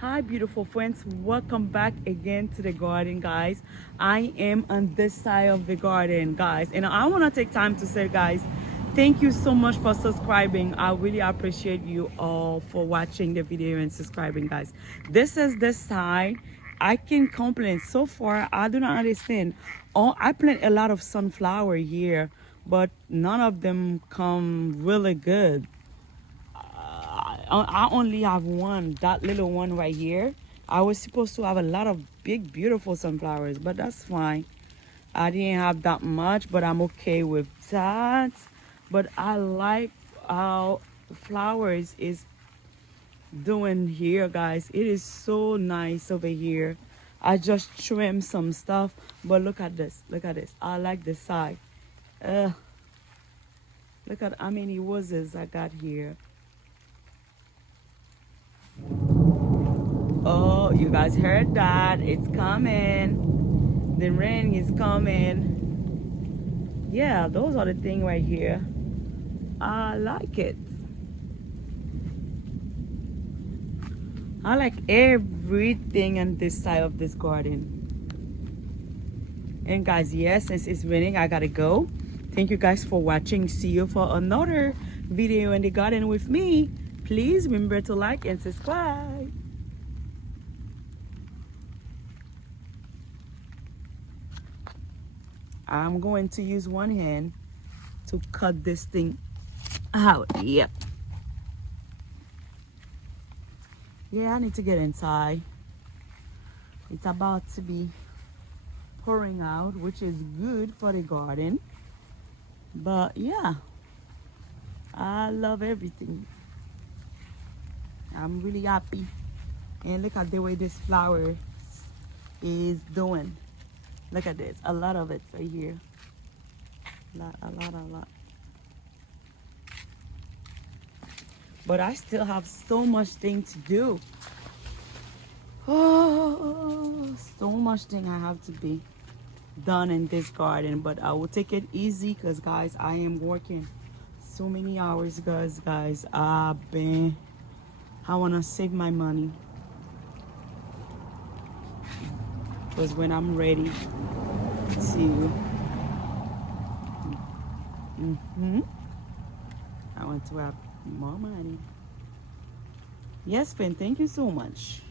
Hi beautiful friends, welcome back again to the garden, guys. I am on this side of the garden, guys, and I want to take time to say, guys, thank you so much for subscribing. I really appreciate you all for watching the video and subscribing, guys. This is the side. I can complain so far. I do not understand. Oh, I plant a lot of sunflower here, but none of them come really good. I only have one, that little one right here. I was supposed to have a lot of big, beautiful sunflowers, but that's fine. I didn't have that much, but I'm okay with that. But I like how flowers is doing here, guys. It is so nice over here. I just trim some stuff, but look at this. Look at this. I like this side. Uh, Look at how many roses I got here. Oh, you guys heard that? It's coming. The rain is coming. Yeah, those are the things right here. I like it. I like everything on this side of this garden. And guys, yes, since it's raining, I gotta go. Thank you guys for watching. See you for another video in the garden with me. Please remember to like and subscribe. I'm going to use one hand to cut this thing out. Yep. Yeah, I need to get inside. It's about to be pouring out, which is good for the garden. But yeah, I love everything. I'm really happy. And look at the way this flower is doing. Look at this. A lot of it right here. A lot. But I still have so much thing to do. Oh, so much thing I have to be done in this garden. But I will take it easy because, guys, I am working so many hours, guys. I want to save my money. Because when I'm ready to... I want to have more money. Yes, Ben, thank you so much.